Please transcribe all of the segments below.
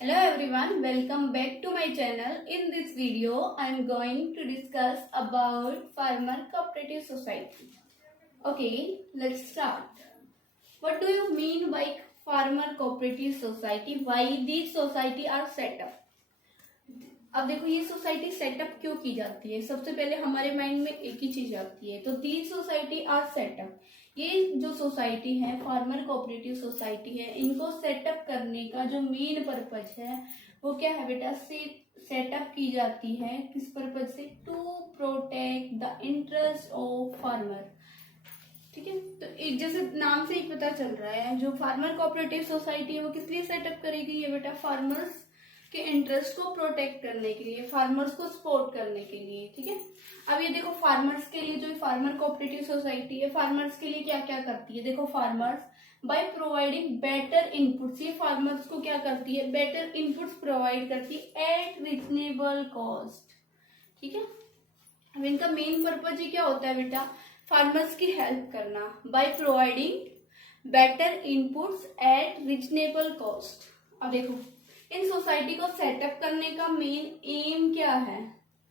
Hello everyone, welcome back to my channel. In this video, I am going to discuss about Farmer Cooperative Society. Okay, let's start. What do you mean by Farmer Cooperative Society? Why these society are set up? अब देखो ये society setup क्यों की जाती है। सबसे पहले हमारे माइंड में एक ही चीज आती है, तो दीज सोसाइटी आर सेटअप। ये जो सोसाइटी है फार्मर कोऑपरेटिव सोसाइटी है, इनको सेटअप करने का जो मेन पर्पज है वो क्या है बेटा, सेटअप की जाती है किस पर्पज से, to protect the interest of farmer. ठीक है, तो एक जैसे नाम से ही पता चल रहा है जो फार्मर कोऑपरेटिव सोसाइटी है वो किस लिए सेटअप करेगी, ये बेटा फार्मर्स के इंटरेस्ट को प्रोटेक्ट करने के लिए, फार्मर्स को सपोर्ट करने के लिए। ठीक है, अब ये देखो फार्मर्स के लिए जो फार्मर कोऑपरेटिव सोसाइटी है फार्मर्स के लिए क्या क्या करती है। देखो farmers bye providing better inputs, ये फार्मर्स को क्या करती है, बेटर इनपुट्स प्रोवाइड करती है एट रिजनेबल कॉस्ट। ठीक है, अब इनका मेन पर्पज ये क्या होता है बेटा, फार्मर्स की हेल्प करना by providing better inputs at reasonable cost. अब देखो इन सोसाइटी को सेटअप करने का मेन एम क्या है।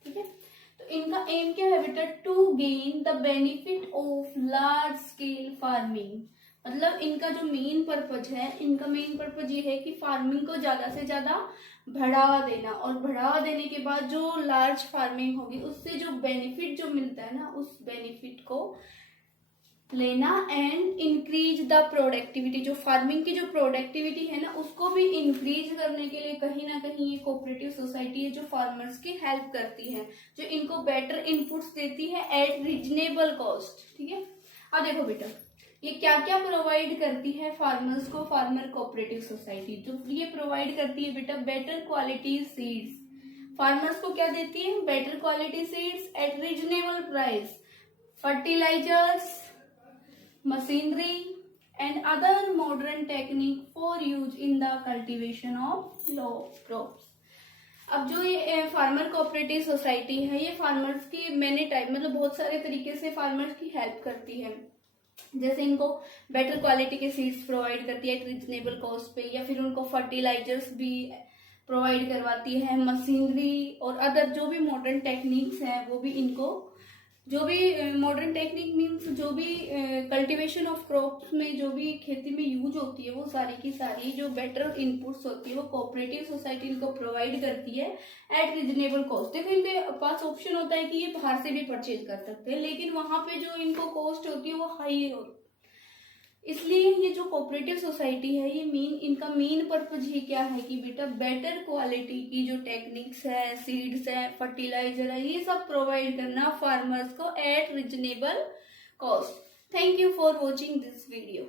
ठीक है, तो इनका एम क्या है बेटा, to gain the benefit of large scale farming. मतलब इनका जो मेन पर्पज है, इनका मेन पर्पज ये है कि फार्मिंग को ज्यादा से ज्यादा बढ़ावा देना, और बढ़ावा देने के बाद जो लार्ज फार्मिंग होगी उससे जो बेनिफिट जो मिलता है ना, उस बेनिफिट को लेना एंड इंक्रीज द प्रोडक्टिविटी। जो फार्मिंग की जो प्रोडक्टिविटी है ना उसको भी इंक्रीज करने के लिए कहीं ना कहीं ये कोऑपरेटिव सोसाइटी है जो फार्मर्स की हेल्प करती है, जो इनको बेटर इनपुट्स देती है एट रीजनेबल कॉस्ट। ठीक है, अब देखो बेटा ये क्या क्या प्रोवाइड करती है फार्मर्स को फार्मर कोऑपरेटिव सोसाइटी। जो ये प्रोवाइड करती है बेटा बेटर क्वालिटी सीड्स, फार्मर्स को क्या देती है, better quality seeds at reasonable price, fertilisers, machinery and other modern technique for use in the cultivation of low crops। अब जो ये फार्मर कोऑपरेटिव सोसाइटी है ये फार्मर्स की मैंने टाइप मतलब बहुत सारे तरीके से फार्मर्स की हेल्प करती है। जैसे इनको बेटर क्वालिटी के सीड्स प्रोवाइड करती है रीजनेबल कॉस्ट पे, या फिर उनको फर्टिलाइजर्स भी प्रोवाइड करवाती है, मशीनरी और अदर जो भी मॉडर्न टेक्निक्स हैं वो भी इनको, जो भी मॉडर्न टेक्निक मीन्स जो भी कल्टीवेशन ऑफ क्रॉप्स में जो भी खेती में यूज होती है वो सारी की सारी जो बेटर इनपुट्स होती है वो कोऑपरेटिव सोसाइटी इनको प्रोवाइड करती है एट रीजनेबल कॉस्ट। देखो इनके पास ऑप्शन होता है कि ये बाहर से भी परचेज कर सकते हैं, लेकिन वहां पे जो इनको कॉस्ट होती है वो हाई होती है। इसलिए ये जो कोऑपरेटिव सोसाइटी है ये इनका मेन पर्पज ही क्या है कि बेटा बेटर क्वालिटी की जो टेक्निक्स है, सीड्स है, फर्टिलाइजर है, ये सब प्रोवाइड करना फार्मर्स को eight reasonable cost. Thank you for watching this video.